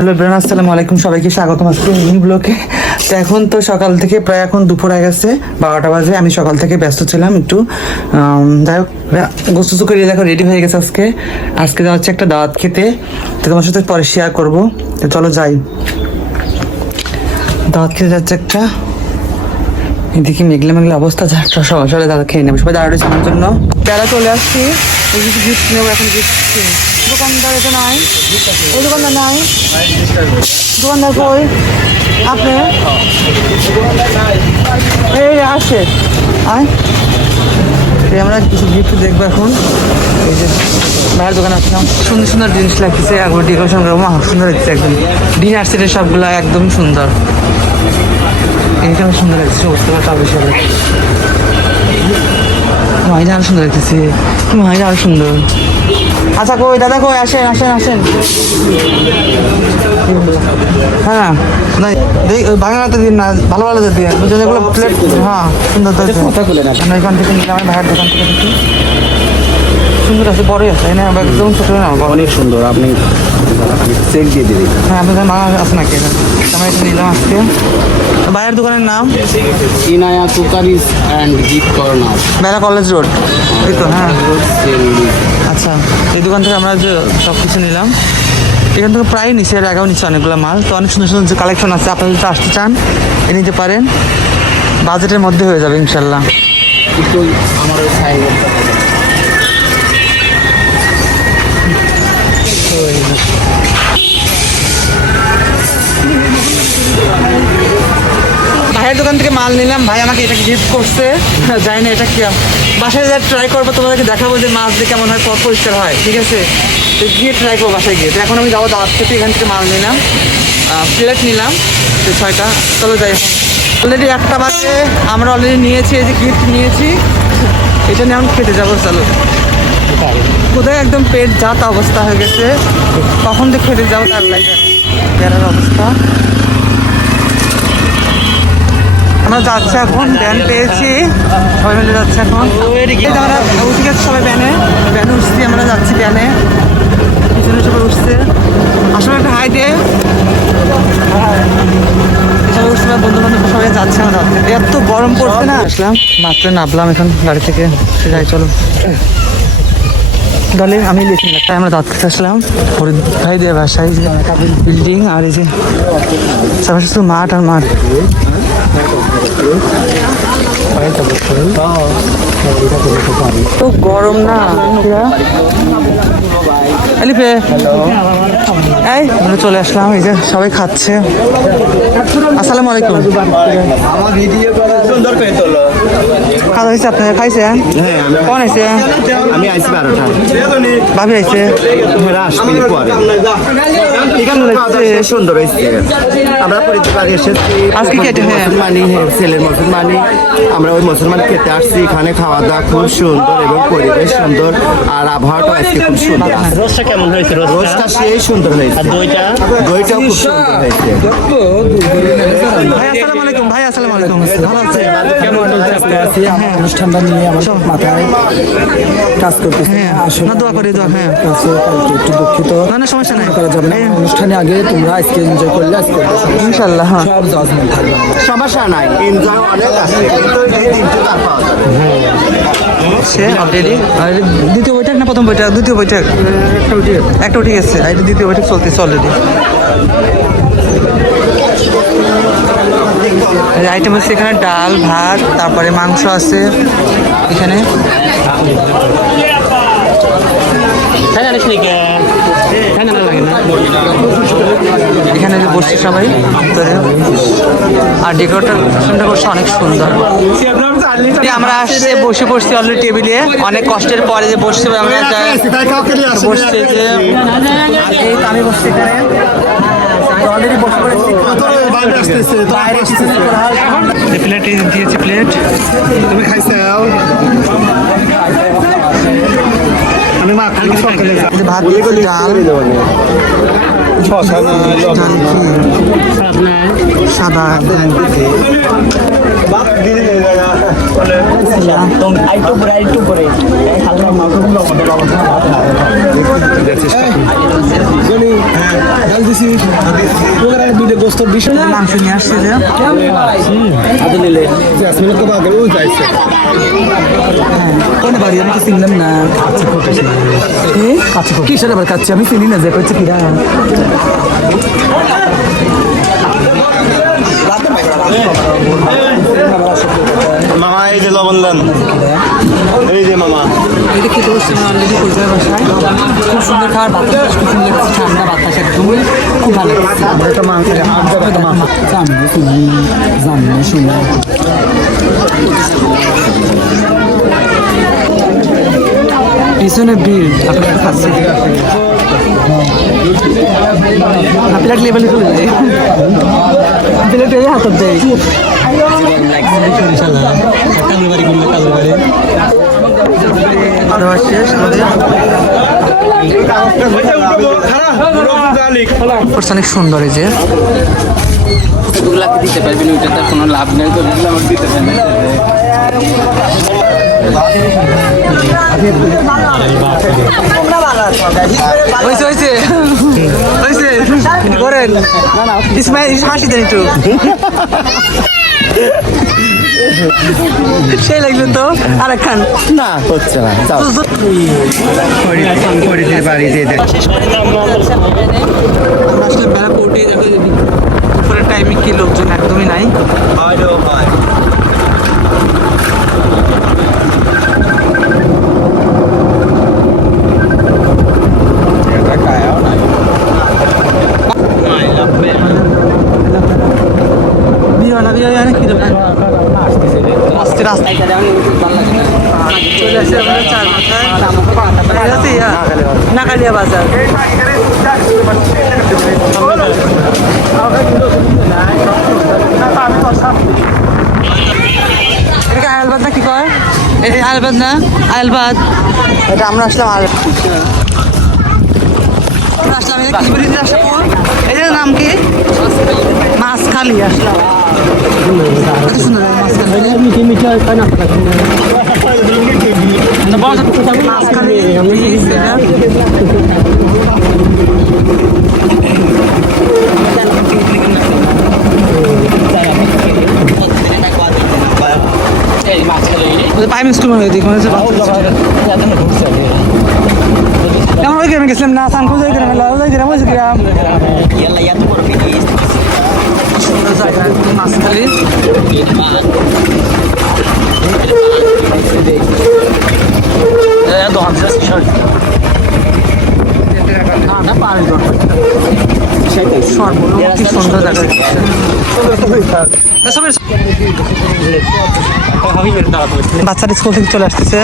Hello bran, আসসালামু আলাইকুম, সবাইকে স্বাগতম আজকে নিউ ব্লগে। তো এখন তো সকাল থেকে প্রায় এখন দুপুর হয়ে গেছে, 12টা বাজে। আমি সকাল থেকে ব্যস্ত ছিলাম একটু, যাই হোক গোসু করে দেখো রেডি হয়ে গেছে। আজকে যাওয়া হচ্ছে একটা দাওয়াত খেতে, তো তোমার সাথে পরে শেয়ার করবো। তো চলো যাই, দাওয়াত খেতে যাচ্ছে একটা। এদিকে মেঘলা মেঘলা অবস্থা, সবাই দাদা খেয়ে নেবে, সবাই দাঁড়াচ্ছে আমার জন্য। বেলা চলে আসছি, গিফট নেবো এখন। গিফট দোকানদার এটা নাই, এই দোকানদার নাই, দোকানদার কই আপনি? এই আসে আয়, আমরা কিছু গিফট দেখবো এখন। এই যে বাইরের দোকানে আসলাম, সুন্দর সুন্দর জিনিস লাগতেছে, একবার ডেকোরেশন করবো। সুন্দর লাগছে একদম, ডিনার সেটের সবগুলো একদম সুন্দর। এইখানে সুন্দর লাগছে, বুঝতে পারছো বেশি মাইটা আরো সুন্দর লাগতেছে, মাইটা আরো সুন্দর। আচ্ছা কই দাদা, কই আসেন আসেন আসেন। হ্যাঁ বাংলাতে দিন না, ভালো ভালো দিন বুঝলেন, এগুলো প্লেট। হ্যাঁ সুন্দর আমরা এখান থেকে নিলাম, ভাইয়ের দোকান থেকে দেখি সুন্দর আছে, বড়ই আছে, এখানে একদম ছোট না, অনেক সুন্দর। আপনি চেক দিয়ে দিবি। হ্যাঁ আপনাদের মা আছে নাকি? আমরা এটা নিলাম আজকে। ভাইয়ের দোকানের নাম Inaya cookeries and gift corner, Bela college road, এই তো। হ্যাঁ আচ্ছা, এই দোকান থেকে আমরা যে সব কিছু নিলাম, এখান থেকে প্রায় নিচে, এর আগেও নিচে অনেকগুলো মাল। তো অনেক সুন্দর সুন্দর যে কালেকশন আছে, আপনারা যদি আসতে চান এ নিতে পারেন, বাজেটের মধ্যে হয়ে যাবে ইনশাল্লাহ। একটু আমার ওই সাইড ভাইয়ের দোকান থেকে মাল নিলাম, ভাই আমাকে এটা গিফট করছে। জানি না এটা কি, বাসায় যা ট্রাই করবো, তোমাদেরকে দেখাবো যে মাছ দিয়ে কেমন হয়, পরিষ্কার হয়, ঠিক আছে? তো গিয়ে ট্রাই করবো বাসায় গিয়ে। তো এখন আমি যাবো দাওয়াত খেতে, এখান থেকে মাল নিলাম, প্লেট নিলাম 6টা। চলো যাই, অলরেডি 1টা বাজে, আমরা অলরেডি নিয়েছি, এই যে গিফট নিয়েছি, এটা নিয়ে আমি খেতে যাবো। চলো, কোথায় একদম পেট যাতা অবস্থা হয়ে গেছে, কখন তো খেতে যাবো তার লাগে বেড়ার অবস্থা। আমরা যাচ্ছি এখন, ভ্যান পেয়েছি, সবাই মিলে যাচ্ছে এখন। আমরা উঠে গেছি সবাই, ভ্যানে উঠছি, আমরা যাচ্ছি ভ্যানে, পিছনে সবাই উঠছে। আসলে একটা হাই ডে, সবাই উঠছে, বন্ধু বান্ধব সবাই যাচ্ছে। আমরা যাচ্ছি, এত গরম পড়ছে না। আসলাম মাত্র, নামলাম এখন গাড়ি থেকে, যাই চলো। দলে আমি লিখে তাই আমরা দাঁত খেতে আসলাম, ভাই দিয়ে বাসায় বিল্ডিং, আর এই যে সবাই শুধু মাঠ আর মাঠ। তো গরম না আলিপে, এই আমরা চলে আসলাম, এই যে সবাই খাচ্ছে। আসসালামু আলাইকুম। খাওয়া হয়েছে আপনার? খাইছেন? কোন আইছে? আমি আইসি 12টা, ভাবি আইছে, সুন্দর হয়েছে। আমরা পরিবারে এসেছি আজকে কেটে, হ্যাঁ মুসলমানি, ছেলের মুসলমানি, আমরা ওই মুসলমান খেতে আসছি। এখানে খাওয়া দাওয়া খুব সুন্দর এবং পরিবেশ সুন্দর, আর আবহাওয়াটা আজকে খুব সুন্দর। রোজটা কেমন হয়েছে? রোজটা সেই সুন্দর হয়েছে, দইটাও খুব সুন্দর হয়েছে। ভাই আসসালামু আলাইকুম। ভাই আসসালামু আলাইকুম, ভালো আছে? কেমন আছি আমার অনুষ্ঠানটা নিয়ে আমার মাথায় কাজ করতেছে। হ্যাঁ না, দোয়া করি, দোয়া। হ্যাঁ একটু দুঃখিত, না না, সমস্যা নাই, করা যাবে না। অনুষ্ঠানে আগে তোমরা আজকে এনজয় করলে আজকে ইনশাল্লাহ। হ্যাঁ সব জাজমেন্ট থাকবে, সমস্যা নাই, এনজয় অনেক আছে, কিন্তু এই দিনটা তার পাওয়া যাবে। সে অলরেডি দ্বিতীয় বৈঠক না প্রথম বৈঠক? দ্বিতীয় বৈঠক, একটা উঠে গেছে, এটা দ্বিতীয় বৈঠক চলতেছে অলরেডি। আইটেম হচ্ছে এখানে ডাল ভাত, তারপরে মাংস আছে এখানে। এখানে যে বসছে সবাই ভিতরে, আর ডেকোরেশনটা করছে অনেক সুন্দর। আমরা আসছে বসে পড়ছি অলরেডি টেবিলে, অনেক কষ্টের পরে যে বসছি আমরা, বসছে যে আমি বসছি এখানে অলরেডি বসে পড়েছি। প্লেট দিয়েছি, প্লেট তুমি খাইছো? আমি ভাত, ডাল, সাদা মাংস নিয়ে আসছে যে কোন বাড়ি আমি তো চিনলাম না কিসের আবার কাছে আমি চিনি না যে করছে কিরা মামা এই যে লবণ দেন, এই যে মামা এটা খেতে বসছে না অলরেডি কলকাতার বাসায় খুব সুন্দর খাবার বাতাস খুব সুন্দর লাগছে ঠান্ডা বাতাস একদম খুব ভালো লাগছে জানি শুনে পিছনে ভিড় আপনারা খাচ্ছে প্লেট লেভেলে চলে যায় প্লেট এই হাতত দেয় খাওয়া শেষ অনেক সুন্দর এই যে ওগুলাকে দিতে পারবেন, ওইটাতে কোনো লাভ নেই, তো ওগুলো আমার দিতে পারবেন। হয়েছে হয়েছে হয়েছে করেন ইসমাইল হাসি দেন একটু সেই লাগলো তো আর খান না হচ্ছে না বাড়িতে আসলে বেলা কোর্টে দেখো দুপুরের টাইমে কি লোকজন একদমই নাই নাকালিয়া বাজার আলবাদ না কি কয় এটা আলবাদ না আলবাদ এটা আমরা আসলাম আসলাম এটার নাম কি মাছখালি আসলাম কত সুন্দর মাছখালি প্রাইমারি স্কুল মনে হয় দেখুন কেমন ওই গ্রামে গেছিলাম না সানকো যাই গ্রামে ওই গ্রাম সুন্দর জায়গা মাছখালি সর্বনিম্ন সুন্দর জায়গা বাচ্চারা স্কুল থেকে চলে আসতেছে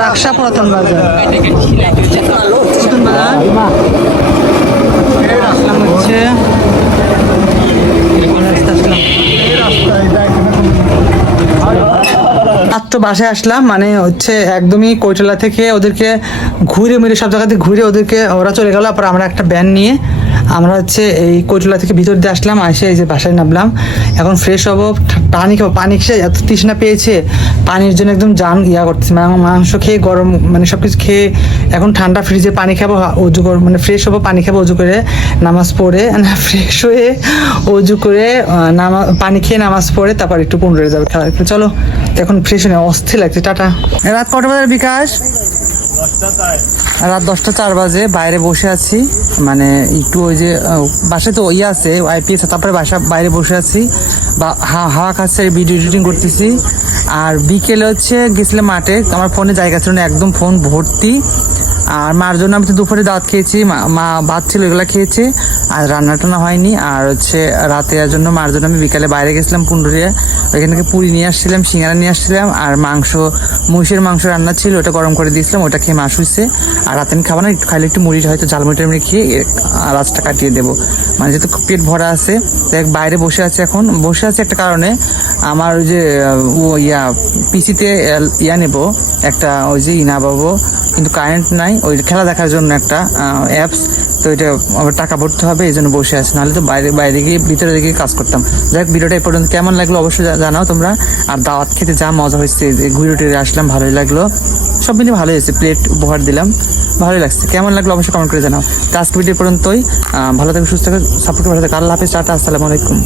রাকসা পুরাতন বাজার আসলাম হচ্ছে মাত্র বাসায় আসলাম মানে হচ্ছে একদমই কৈতলা থেকে ওদেরকে ঘুরে মেরে সব জায়গাতে ঘুরে ওদেরকে ওরা চলে গেল। তারপর আমরা একটা ব্যান নিয়ে আমরা হচ্ছে এই কৈতলা থেকে ভিতর দিয়ে আসলাম, এসে এই যে বাসায় নামলাম। এখন ফ্রেশ হবো, পানি খাবো। পানি খেয়ে এত তৃষ্ণা পেয়েছে, পানির জন্য একদম জান করতেছে। মাংস খেয়ে গরম মানে সব কিছু খেয়ে এখন ঠান্ডা ফ্রিজে পানি খাবো, অজু করবো মানে ফ্রেশ হবো, পানি খাবো, অজু করে নামাজ পড়ে ফ্রেশ হয়ে অজু করে পানি খেয়ে নামাজ পড়ে তারপর একটু 15 যাবে খেলা। চলো এখন ফ্রেশ হয়ে অস্থির লাগছে। টাটা। রাত কটা বাজে বিকাশ? রাত 10টা 4 বাজে। বাইরে বসে আছি মানে একটু ওই যে বাসায় তো ইয়ে আছে আইপিএস, তারপরে বাইরে বসে আছি বা হাওয়া খাচ্ছে, ভিডিও এডিটিং করতেছি। আর বিকেলে হচ্ছে গেছিলাম মাঠে, আমার ফোনে জায়গা ছিল না, একদম ফোন ভর্তি। আর মার জন্য আমি তো দুপুরে দাওয়াত খেয়েছি, মা ভাত ছিল এগুলো খেয়েছে, আর রান্না টান্না হয়নি। আর হচ্ছে রাতে আর জন্য মার জন্য আমি বিকালে বাইরে গেছিলাম পুন্ডুরিয়া, ওইখান থেকে পুরি নিয়ে আসছিলাম, সিঙ্গারা নিয়ে আসছিলাম, আর মাংস মহিষের মাংস রান্না ছিল, ওটা গরম করে দিয়েছিলাম, ওটা খেয়ে মাস হয়েছে। আর রাতে আমি খাবো না, একটু খাইলে একটু মুড়ি হয়তো ঝালমুড়ি মুড়ি খেয়ে রাতটা কাটিয়ে দেবো, মানে যেহেতু পেট ভরা আছে। দেখ বাইরে বসে আছে, এখন বসে আছে একটা কারণে, আমার ওই যে পিসিতে নেবো একটা, ওই যে ইনা পাবো কিন্তু কারেন্ট নাই, ওই খেলা দেখার জন্য একটা অ্যাপস, তো এটা আবার টাকা ভরতে হবে, এই জন্য বসে আছে, নাহলে তো বাইরে বাইরে গিয়ে ভিতরে গিয়ে কাজ করতাম। যাই হোক, ভিডিওটা এই পর্যন্ত কেমন লাগলো অবশ্যই জানাও তোমরা। আর দাওয়াত খেতে যা মজা হয়েছে, ঘুরে টুরে আসলাম, ভালোই লাগলো, সব মিলিয়ে ভালোই হয়েছে, প্লেট উপহার দিলাম, ভালোই লাগছে। কেমন লাগলো অবশ্যই কমেন্ট করে জানাও। তো আজকে ভিডিও পর্যন্তই, ভালো থাকবে, সুস্থ থাকবে, সাপোর্ট করে ভালো থাকবে। আল্লাহ হাফেজ, টাটা, আসসালামু আলাইকুম।